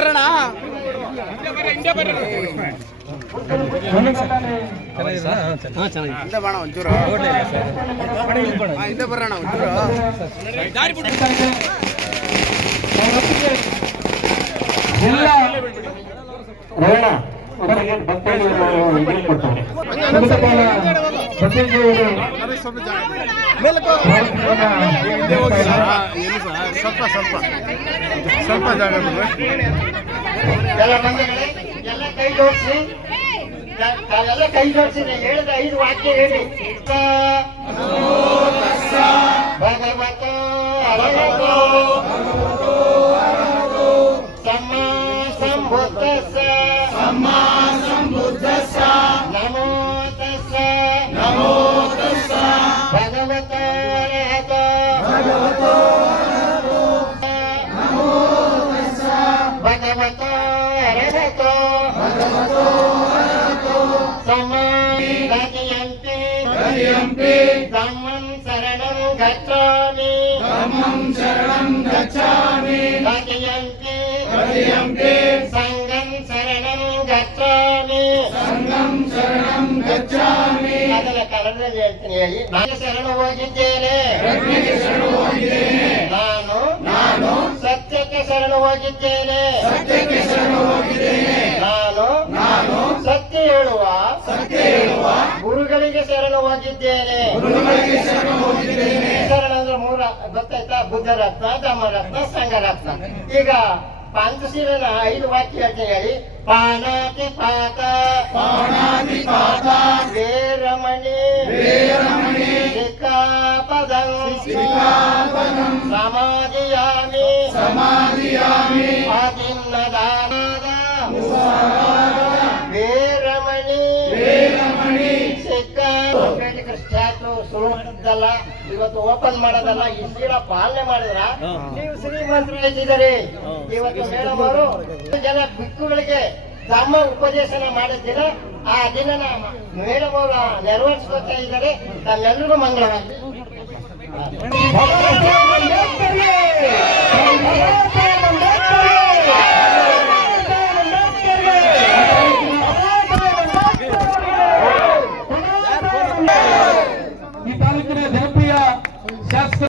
ಬರೋಣ. ಒಂಚೂರು ಹಿಂದೆ ಬರೋಣ ಒಂಚೂರು. ಸ್ವಲ್ಪ ಸ್ವಲ್ಪ ಸ್ವಲ್ಪ ಜಾಗ ಎಲ್ಲ ಕೈ ಜೋಡಿಸಿ, ಎಲ್ಲ ಕೈ ಜೋಡಿಸಿ ಹೇಳಿದ 5 ವಾಕ್ಯ ಹೇಳಿ. ಭಗವತೋ ಅರಹತೋ ಸಮ್ಮಾ ಸಂಬುದ್ಧಸ್ಸ ನಮೋ ತಸ್ಸ ಭಗವತೋ ಅರಹತೋ ಭಗವತೋ ಅರಹತೋ ಸಮಾಧಿಯಂತೆ ಧಮ್ಮಂ ಶರಣಂ ಗಚ್ಚಾಮಿ ಗತಿಯಂತೆ ಸಂಘಂ ಶರಣಂ ಗಚ್ಚಾಮಿ ಅದನ್ನ ಕನ್ನಡದಲ್ಲಿ ಹೇಳ್ತೀನಿ ಹೇಳಿ. ನಾನು ಶರಣ ಹೋಗಿದ್ದೇನೆ, ನಾನು ಸತ್ಯಕ್ಕೆ ಶರಣ ಹೋಗಿದ್ದೇನೆ, ನಾನು ಸತ್ಯ ಹೇಳುವ ಗುರುಗಳಿಗೆ ಶರಣವಾಗಿದ್ದೇನೆ. ಶರಣ ಅಂದ್ರೆ 3 ಗೊತ್ತಾಯ್ತಾ? ಬುದ್ಧ ರತ್ನ, ಧಮ್ಮ ರತ್ನ, ಸಂಘ ರತ್ನ. ಈಗ ಪಂಚಶೀಲನ 5 ವಾಕ್ಯ ಹೇಳ್ತೀನಿ ಹೇಳಿ. ಪಾನಾತಿ ಪಾತ ವೇರಮಣಿ ಸಿಕ್ಕಾಪದಂ ಸಮಾಧಿಯಾಮಿ ಅದಿನ್ನದಾನದ ವೇರಮಣಿ ಸ್ಟ್ಯಾಚು ಶುರು ಮಾಡಿದ್ದಲ್ಲ, ಇವತ್ತು ಓಪನ್ ಮಾಡೋದಲ್ಲ. ಈ ಶೀಲ ಪಾಲನೆ ಮಾಡಿದ್ರ ನೀವು ಶ್ರೀಮಂತರಾಗಿದ್ದೀರಿ. ಇವತ್ತು ಮೇಡಮ್ ಅವರು ಜನ ಭಿಕ್ಕುಗಳಿಗೆ ಧರ್ಮ ಉಪದೇಶನ ಮಾಡಿದ ದಿನ, ಆ ದಿನ ಮೇಡಮ್ ಅವರು ನೆರವೇರಿಸ್ಕೊತಾ ಇದ್ದಾರೆ. ತಮ್ಮೆಲ್ಲರಿಗೂ ಮಂಗಳವಾಗಲಿ.